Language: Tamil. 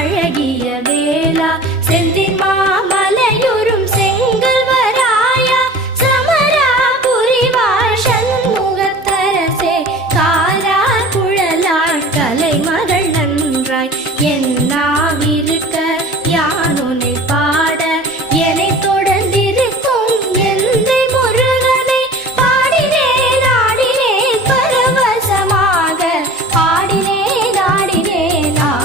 அழகிய வேளா செந்தின் மாமலையுறும் செங்கல்வராயா சமராபுரி வாஷன் முகத்தரசே காரார் குழலார் கலைமகள் நன்றாய் என்னா